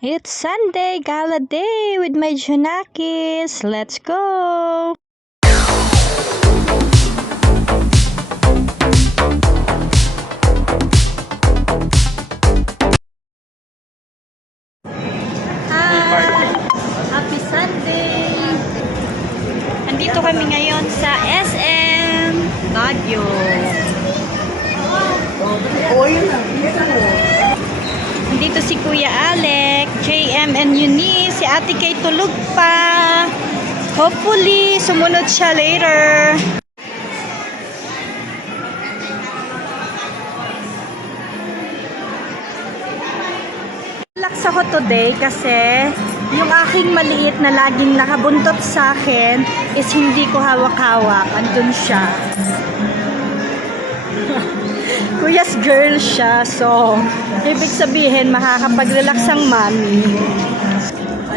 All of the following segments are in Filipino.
It's Sunday Gala Day with my Junakis. Let's go! Hi! Happy Sunday! Andito kami ngayon sa SM Baguio. Nandito si Kuya Alec, JM and Eunice, si Ate Kay tulog pa. Hopefully, sumunod siya later. Relax ako today kasi yung aking maliit na laging nakabuntot sa akin is hindi ko hawak-hawak. Andun siya. Kuya's girl siya, so ibig sabihin makakapag-relax ang mami.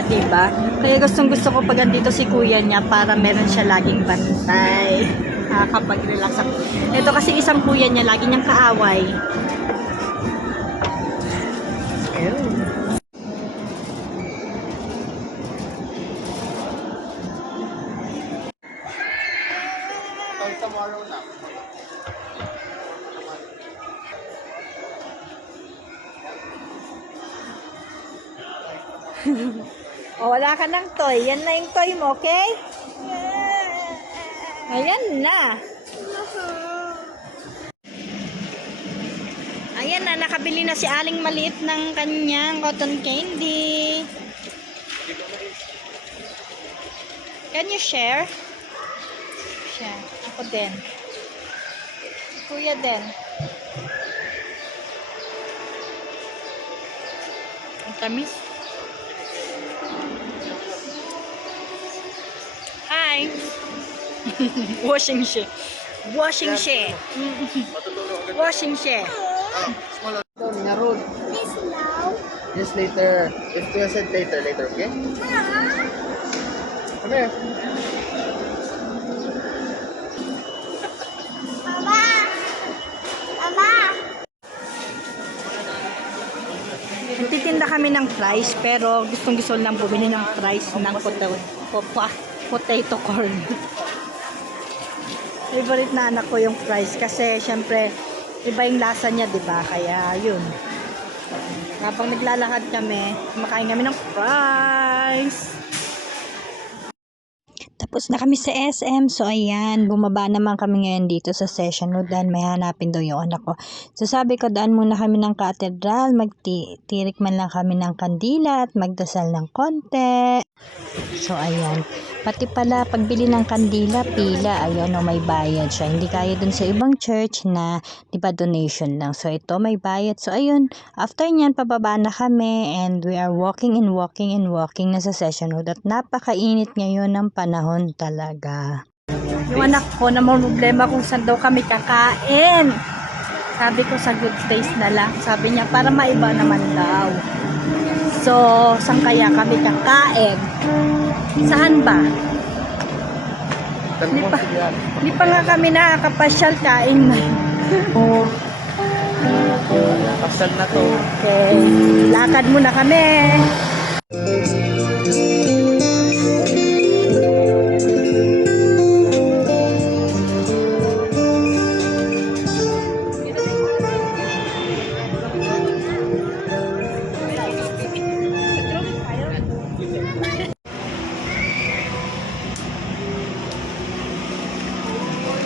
Diba? Kaya gustong-gusto ko pag andito si kuya niya para meron siya laging bantay. Makakapag-relax ako. Ito kasi isang kuya niya, lagi niyang kaaway. Tomorrow na. O, wala ka ng toy. Yan na yung toy mo, okay? Ayan na. Ayan na, nakabili na si Aling Maliit ng kanyang cotton candy. Can you share? Share. Ako din. Kuya din. Ang tamis. Hi. Washing she. Washing she. Washing she. Small na road. This now. Yes, later. If you said later, okay? Come here. Mama. Mama. Nagtitinda kami ng fries pero gustong gusto lang bumili ng fries ng potato corn. Favorite na anak ko yung fries kasi syempre iba yung lasa niya, 'di ba? Kaya yun. Kapag naglalakad kami, kumakain kami ng fries. Tapos na kami sa SM. So, ayan. Bumaba naman kami ngayon dito sa session mo dahil may hanapin daw yung anak ko. So, sabi ko, daan muna kami ng katedral. Magtirik man lang kami ng kandila at magdasal ng konti. So, ayan. Pati pala, pagbili ng kandila, pila. Ayan, may bayad siya. Hindi kaya dun sa ibang church na, di ba, donation lang. So, ito may bayad. So, ayun. After nyan, pababa na kami and we are walking na sa session hood. At napakainit ngayon ng panahon talaga. Yung anak ko na may problema kung saan daw kami kakain. Sabi ko sa good taste na lang. Sabi niya, para maiba naman daw. So, saan kaya kami kakain? Saan ba? Hindi pa nga kami nakakapasyal, kain na. Pasal na to. Okay, lakad muna kami.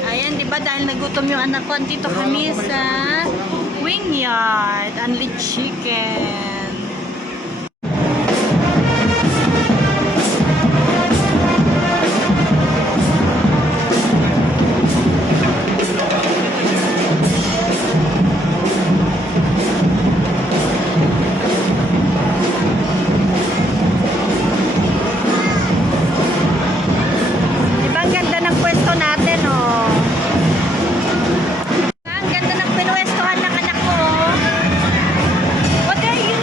Ayan, di ba dahil nagutom yung anak ko, andito kami sa Wing Yard, Unlit Chicken. Di ba ang ganda ng pwesto natin, oh. Ang ganda ng pinwestohan ng anak ko. What are you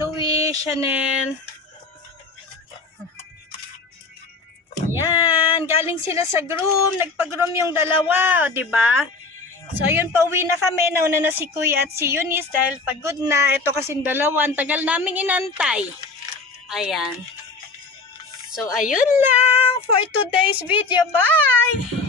Louis, Chanel. Yan, galing sila sa groom. Nagpa-groom yung dalawa, o, diba? So, ayun, pauwi na kami. Nauna na si Kuya at si Eunice dahil pagod na. Ito kasing dalawa. Ang tagal naming inantay. Ayan. So, ayun lang for today's video. Bye!